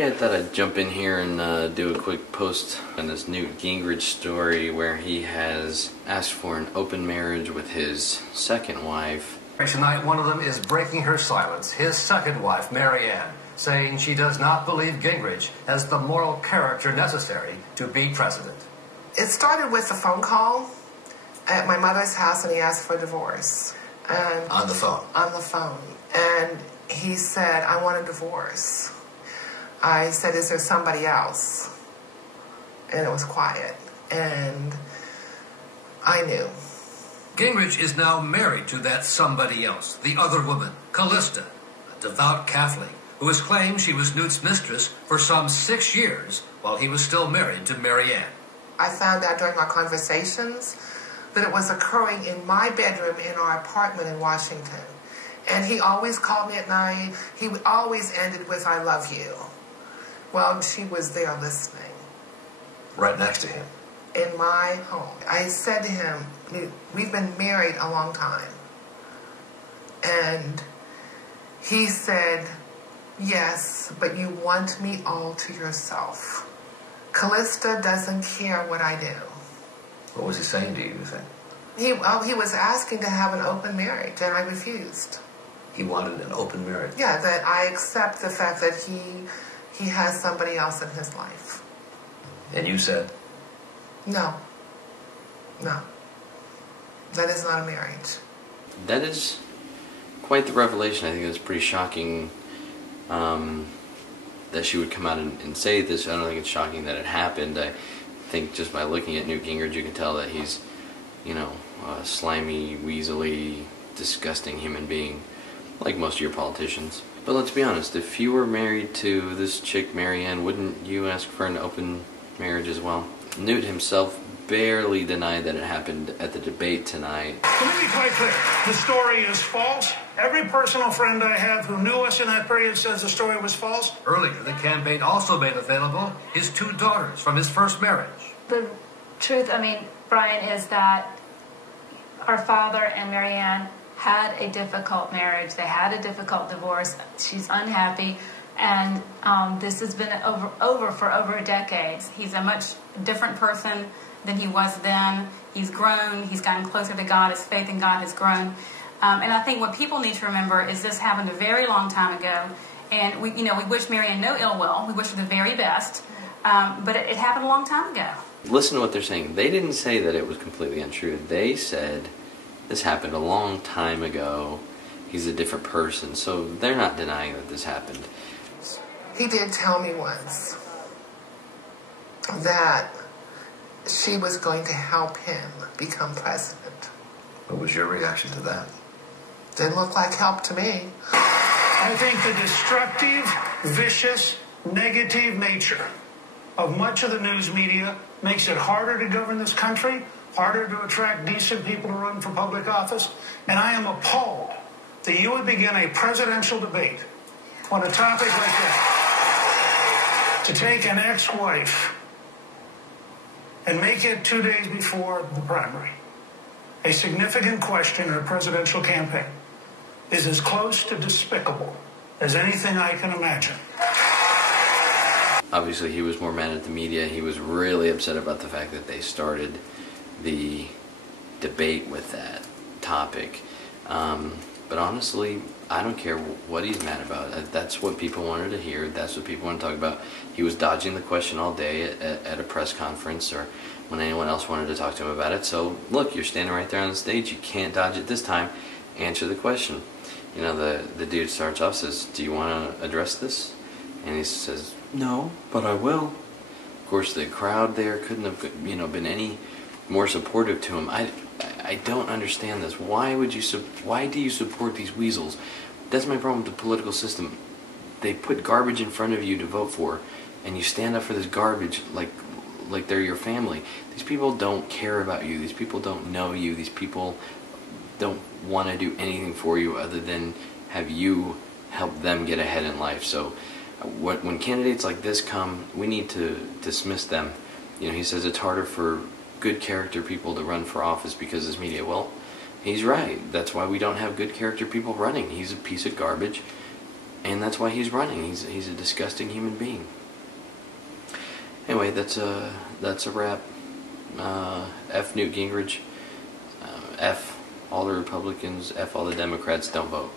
Okay, I thought I'd jump in here and do a quick post on this Newt Gingrich story where he has asked for an open marriage with his second wife. Tonight, one of them is breaking her silence. His second wife, Maryanne, saying she does not believe Gingrich has the moral character necessary to be president. It started with a phone call at my mother's house, and he asked for a divorce. And On the phone? On the phone. And he said, I want a divorce. I said, is there somebody else? And it was quiet. And I knew. Gingrich is now married to that somebody else, the other woman, Callista, a devout Catholic, who has claimed she was Newt's mistress for some 6 years while he was still married to Maryanne. I found out during our conversations that it was occurring in my bedroom in our apartment in Washington. And he always called me at night. He always ended with, I love you. Well, she was there listening. Right next to him? In my home. I said to him, we've been married a long time. And he said, yes, but you want me all to yourself. Callista doesn't care what I do. What was he saying to you, you think? He was asking to have an open marriage, and I refused. He wanted an open marriage? Yeah, that I accept the fact that he has somebody else in his life. And you said? No. No. That is not a marriage. That is quite the revelation. I think it's pretty shocking that she would come out and say this. I don't think it's shocking that it happened. I think just by looking at Newt Gingrich, you can tell that he's, a slimy, weaselly, disgusting human being, like most of your politicians. But let's be honest, if you were married to this chick, Maryanne, wouldn't you ask for an open marriage as well? Newt himself barely denied that it happened at the debate tonight. Let me be quite clear. The story is false. Every personal friend I have who knew us in that period says the story was false. Earlier, the campaign also made available his 2 daughters from his first marriage. The truth, Brian, is that our father and Maryanne had a difficult marriage. They had a difficult divorce. She's unhappy. And this has been over for over a decade. He's a much different person than he was then. He's grown. He's gotten closer to God. His faith in God has grown. And I think what people need to remember is this happened a very long time ago. And we wish Maryanne no ill will. We wish her the very best. But it happened a long time ago. Listen to what they're saying. They didn't say that it was completely untrue. They said this happened a long time ago. He's a different person. So they're not denying that this happened. He did tell me once that she was going to help him become president. What was your reaction to that? Didn't look like help to me. I think the destructive, vicious, negative nature of much of the news media makes it harder to govern this country, harder to attract decent people to run for public office, and I am appalled that you would begin a presidential debate on a topic like that, to take an ex-wife and make it 2 days before the primary a significant question in a presidential campaign is as close to despicable as anything I can imagine. Obviously, he was more mad at the media. He was really upset about the fact that they started the debate with that topic. But honestly, I don't care what he's mad about. That's what people wanted to hear. That's what people want to talk about. He was dodging the question all day at a press conference or when anyone else wanted to talk to him about it. So, look, you're standing right there on the stage. You can't dodge it this time. Answer the question. The dude starts off, says, do you want to address this? And he says, no, but I will. Of course, the crowd there couldn't have, been any more supportive to him. I don't understand this. Why do you support these weasels? That's my problem with the political system. They put garbage in front of you to vote for, and you stand up for this garbage like they're your family. These people don't care about you. These people don't know you. These people don't want to do anything for you other than have you help them get ahead in life. So when candidates like this come, we need to dismiss them. He says it's harder for good character people to run for office because of media. Well, he's right. That's why we don't have good character people running. He's a piece of garbage. And that's why he's running. He's a disgusting human being. Anyway, that's a wrap. F Newt Gingrich. F all the Republicans. F all the Democrats. Don't vote.